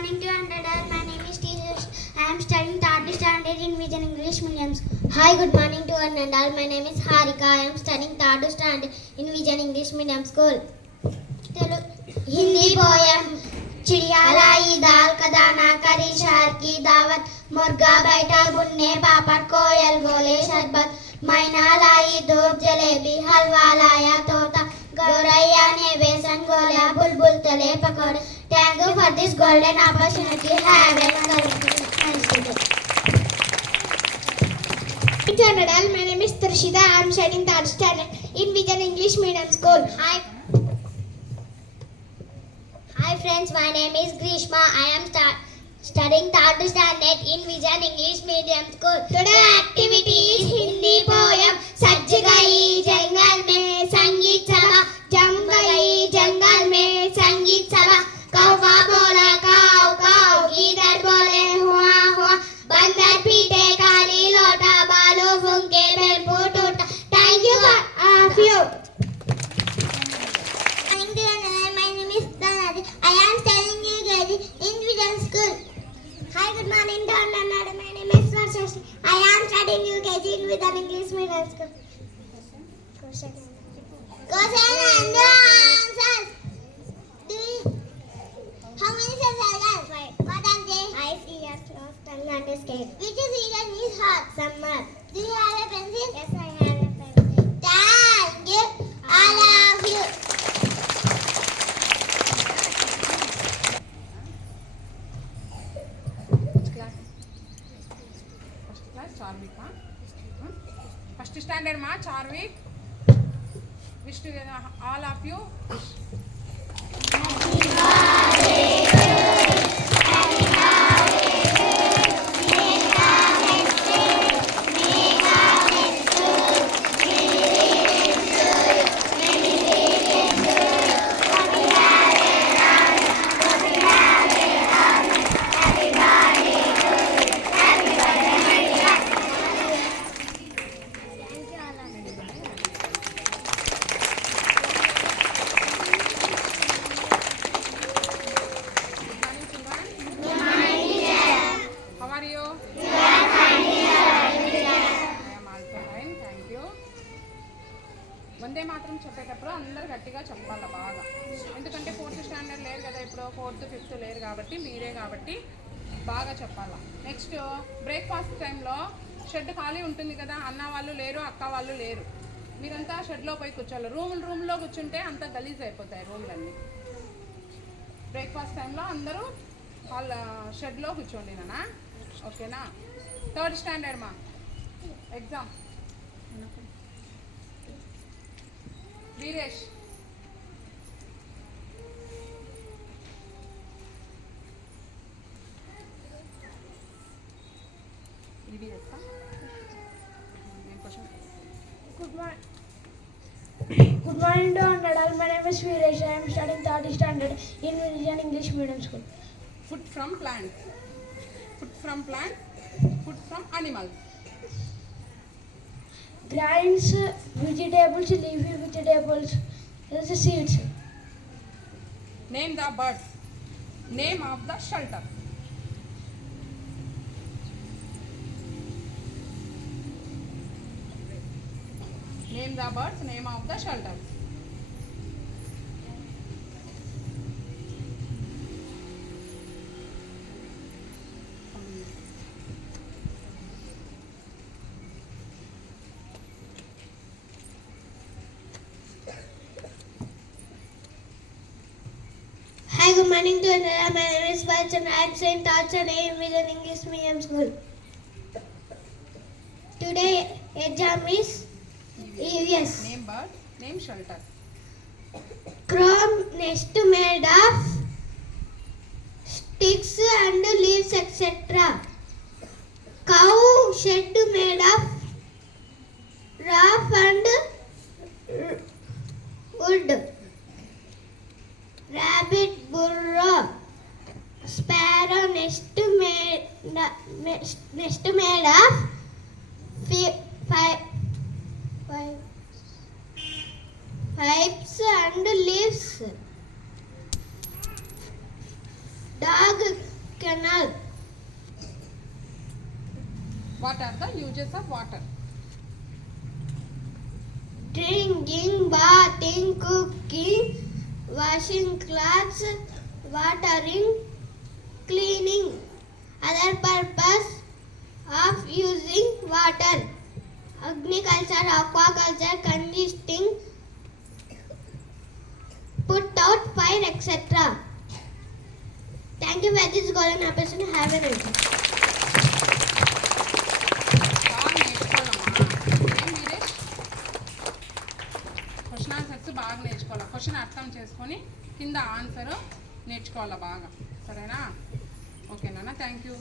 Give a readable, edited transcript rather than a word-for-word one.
morning to all. My name is Tejas. I am studying third standard in Vision English Medium School. Hi, good morning to all. My name is Harika. I am studying third standard in Vision English Medium School. Hindi poem चिड़िया लाई दाल का दाना करी शहर की दावत मुर्गा बैठा बुनने पापड़ कोयल बोले शरबत मैना लाई धूप जलेबी हलवा लाया तोता गौरैया ने बेसन गोला बुलबुल तले पकौड़े thank you for this golden opportunity have a My name is Trishita. I am studying third standard in Vision English Medium School. Hi friends, my name is Grishma. I am studying third standard in Vision English Medium School. Today activity is Hindi poem. सज गई जंगल में संगीत सभा, जम गई जंगल में संगीत सभा. कौवा बोला काऊ काऊ, गीदड़ बोले हुआ हुआ. बंदर पीटे खाली लोटा, बालू फूंके भेंपू टूटा. Thank you for all of you. I am studying UKG in Vision School. Hi, good morning to all. My name is Varshashi. I am studying UKG in Vision English Medium School. Question and answers. How many cells are there? 5. What are they? Eyes, ears, nose, tongue, and scale. Which season is hot? Summer. Do you have a pencil? Yes, I have a pencil. Thank you, all of you. First standard ma Charvik. Wish to all of you. వందే మాత్రం చెప్పేటప్పుడు అందరు గట్టిగా చెప్పాలి బాగా, ఎందుకంటే 4th standard లేరు కదా, ఇప్పుడు 4th 5th లేరు కాబట్టి మీరే కాబట్టి బాగా చెప్పాలా. నెక్స్ట్ బ్రేక్ఫాస్ట్ టైంలో షెడ్ ఖాళీ ఉంటుంది కదా, అన్న వాళ్ళు లేరు అక్క వాళ్ళు లేరు, మీరంతా షెడ్లో పోయి కూర్చోవాలి. రూమ్లో కూర్చుంటే అంతా గలీజ్ అయిపోతాయి రూమ్లన్నీ. బ్రేక్ఫాస్ట్ టైంలో అందరూ వాళ్ళ షెడ్లో కూర్చోండి నాన్న, ఓకేనా. 3rd స్టాండర్డ్ మా exam Veeresh. Good morning to all. My name is Veeresh. I am studying 3rd standard in Vision English Medium School. Food from plant. Food from plant. Food from animals. Grains, vegetables, leafy vegetables, seeds. Name the bird. Name of the shelter. Name the birds. Name of the shelter. Hi, good morning to all. My name is Vachan. I am studying third standard in Vision English Medium School. Today exam is EVS. Name bird. Name shelter. Crow nest made of sticks and leaves, etc. Cow shed made of rough and wood. Rabbit burrow. Sparrow nest made of pipes and leaves. Dog canal. What are the uses of water? Drinking, bathing, cooking, washing clothes, watering, cleaning. Other purpose of using water: agriculture, aquaculture, conditioning, put out fire, etc. Thank you for this golden opportunity. Have a nice day. బాగా నేర్చుకోవాలమ్మా. ఏం Veeresh? Question answers బాగా నేర్చుకోవాలి. Question అర్థం చేసుకొని కింద answer నేర్చుకోవాలి బాగా. సరేనా? ఓకేనా? Thank you.